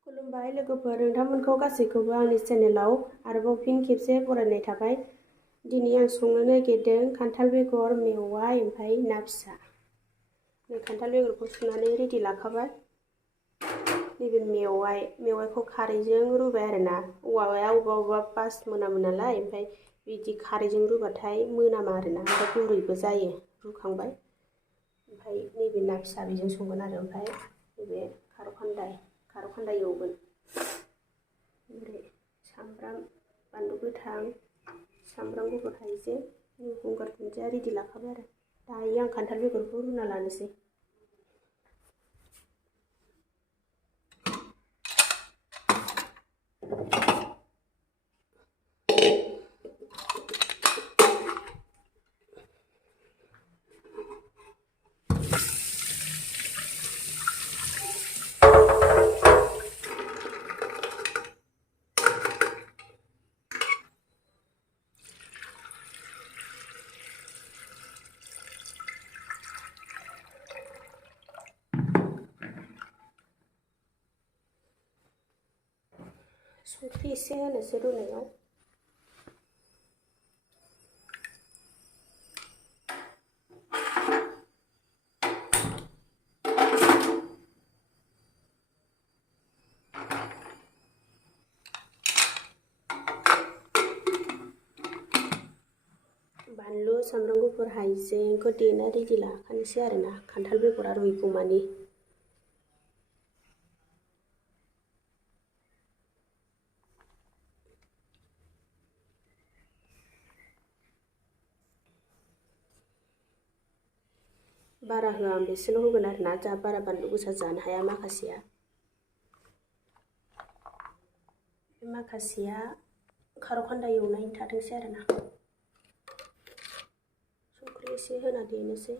खुलुमबाय लोगोफोर, नोंथांमोनखौ गासैखौबो आंनि चेनेलाव आरोबाव फिन खेबसे बरायनाय थाबाय। दिनै आं संनो नागिरदों खान्थाल बेगर, मेवाइ ओमफ्राय ना फिसा। खान्थाल बेगरखौ सुनानै रेडि लाखाबाय। नैबे मेवाइखौ खारैजों रुबाय आरोना। औवाया अबेबा अबेबा बास मोनामो नालाय, ओमफ्राय बिदि खारैजों रुबाथाय मोनामा आरोना, ओमफ्राय गुरैबो जायो। रुखांबाय। ओमफ्राय नैबे ना फिसा बेजों संगोन आरो। ओमफ्राय नैबे खार' खान्दाय एवगोन। ओमफ्राय सामब्राम, बानलु गोथां, सामब्राम गुफुर, हाइजें, गंगार दुन्दिया रेडि लाखाबाय आरो। दायो आं खान्थाल बेगरखौ रुना लानोसै। संख्रि एसे होनोसै रुनायाव। बानलु, सामब्राम गुफुर, हाइजेंखौ देना रेडि लाखानोसै आरोना, खान्थाल बेगरा रुइगौमानि। बारा होआ आं एसेल' होगोन आरोना, जा बारा बानलु गोसा जानो हाया माखासेया। माखासेया खार' खान्दाय एवनायनि थाथोंसै आरोना। संख्रि एसे होना देनोसै।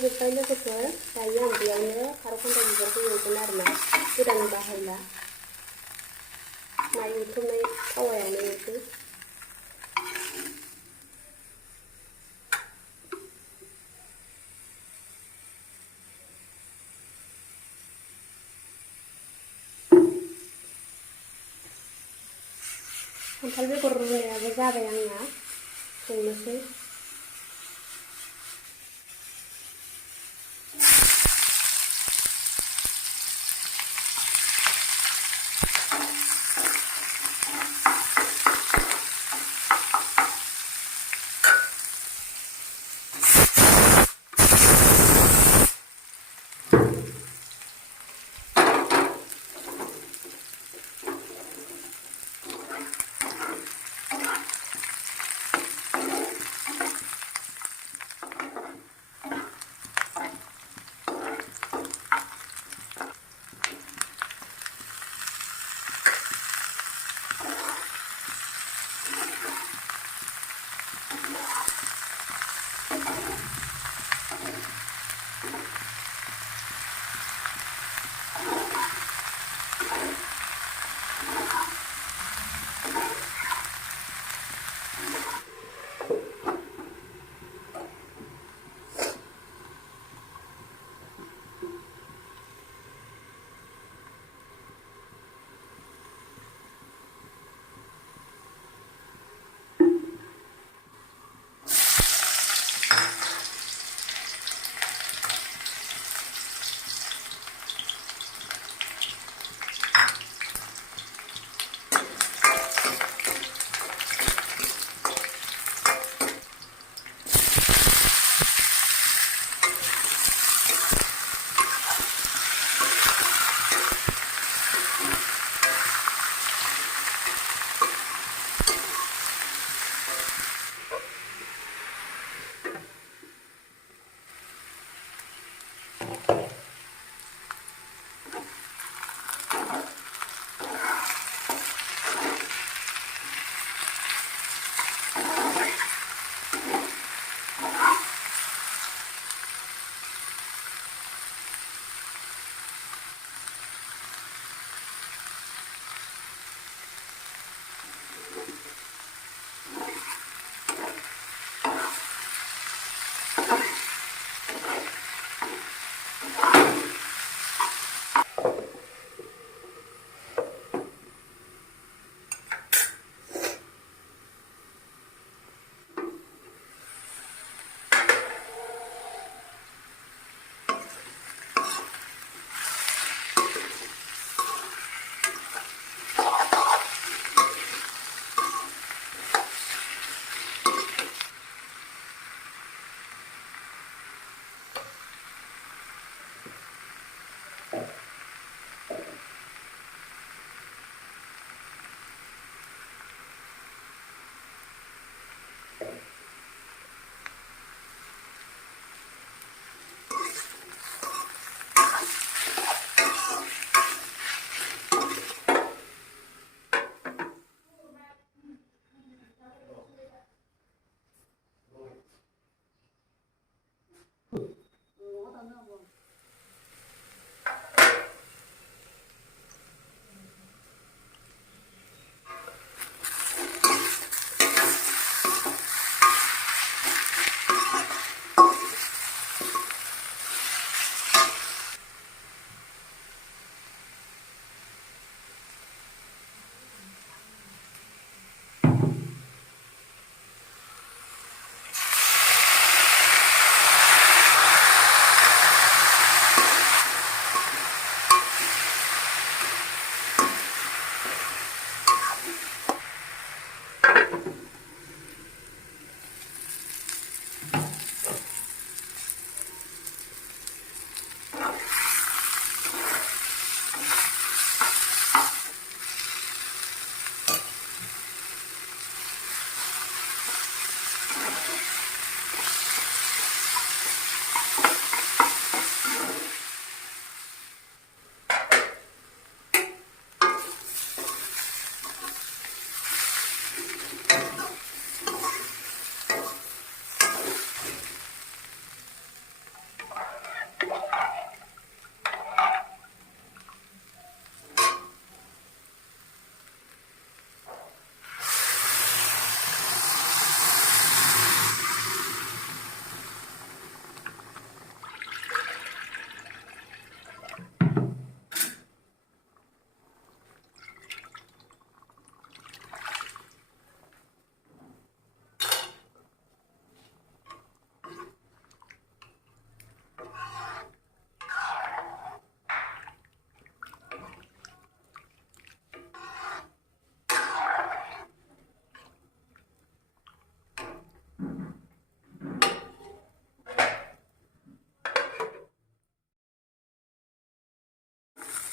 जोब्बाय लोगोफोर दायो आं बेयावनो खारौ खान्दाय बिबारखौ एवगोन आरोना गोदान बाहायला माइ एवथुमनाय थावायावनो एवसै खान्थाल बेगर रुनायाबो जाबाय आंना संनोसै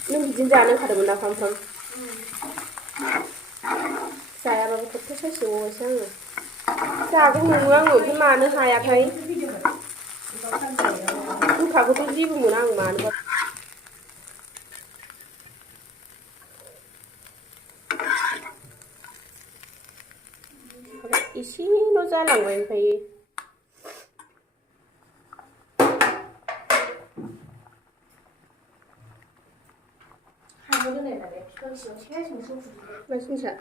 नों बिदिनो जानो होखादोंमोन ना फ्राम जायाबाबो खथ्थ' साइस एवबायसो आङो जागौ नङो आङो ओमफ्राय मानो हायाथाय गोखाखौथ' जेबो मोना आं मानोबा एसेल' जालांबाय ओमफ्राय मा जिनिसा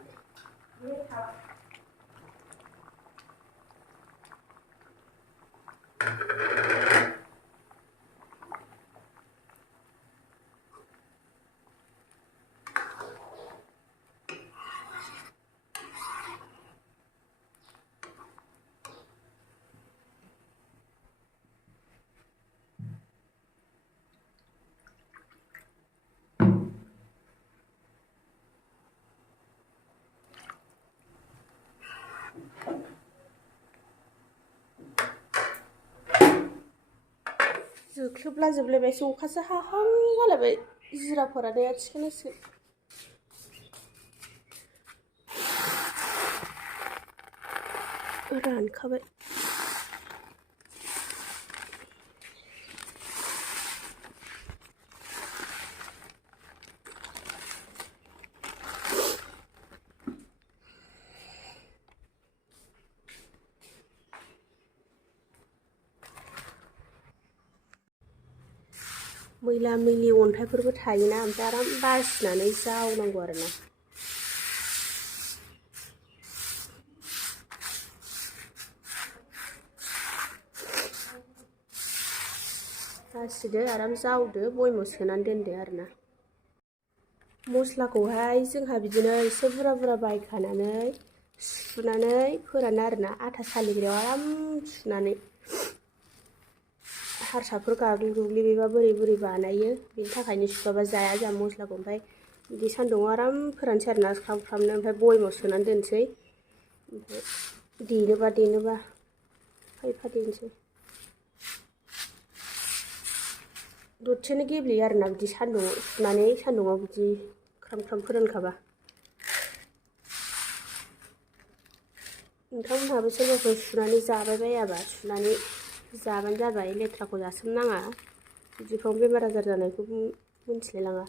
जोख्लोबला जोबलायबायसो अखासो हाहां जालायबाय जिरा फोराननाया थिखोनोसो रानखाबाय मैला मैलि अन्थाइफोरबो थायोना ओमफ्राय आराम बासिनानै जावनांगौ आरोना बासिदो आराम जावदो बयमाव सोनानै दोनदो आरोना मस्लाखौहाय जोंहा बिदिनो एसे बुरजा बुरजा बायखानानै सुनानै फोरानो आरोना आथा सालिग्रायाव आराम सुनानै हारसाफोर गाग्लि बेबा बोरै बोरै बानायो बेनि थाखायनो सुखाबा जाया जोंहा मस्लाखौ ओमफ्राय बिदि सान्दुङाव आराम फोरानसै आरोना ख्राम ख्रामनो ओमफ्राय बयमाव सोनानै दोनसै ओमफ्राय देनोबा खायफा देनोसै दसेनो गेब्लेयो आरोना बिदि सान्दुङाव सुनानै सान्दुङाव बिदि ख्राम ख्राम फोरानखाबा नोंथांमोनहाबो सोरबाफोर सुनानै जाबाय बायाबा सुनानै जाबानो जाबाय लेथ्राखौ जासोमनाङा बिदिफ्राव बेमार आजार जानायखौ मिन्थिलायलाङा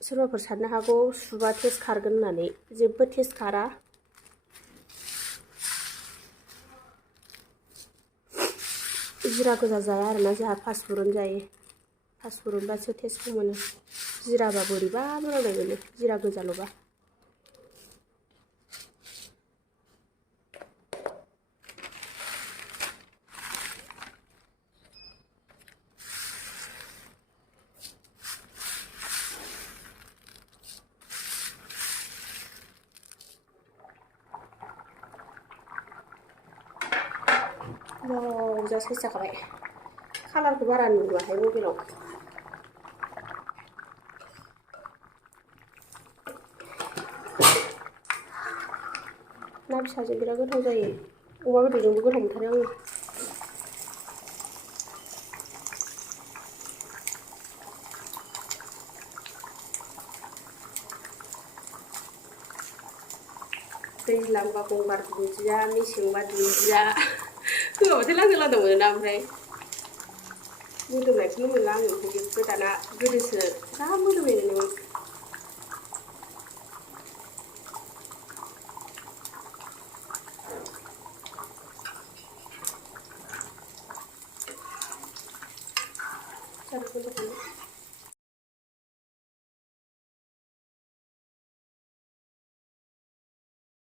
सोरबाफोर साननो हागौ सुबा टेस्ट खारगोन होननानै जेबो टेस्ट खारा जिरा गोजा जाया आरोना जोंहा फासफुरन जायो फासफुरनबासो टेस्टखौ मोनो जिराबा बोरैबा मोनामनाय मोनो जिरा गोजाल'बा जा साइज जाखाबाय कालारखौ बारा नुवाहाय मबाइलाव ना फिसाजों बिराद गोथाव जायो अमा बेदरजोंबो गोथाव मोनथारो आङो दैज्लांबा गंगार दुन्दिया मेसेंबा दुन्दिया होआबाथाय लांदां लांदां मोनोना ओमफ्राय मोदोमनायखौनो मोनला आङो ओमफ्राय जेबो दाना गोदोसो जा मोदोमनाय मोनोमोन जाबाय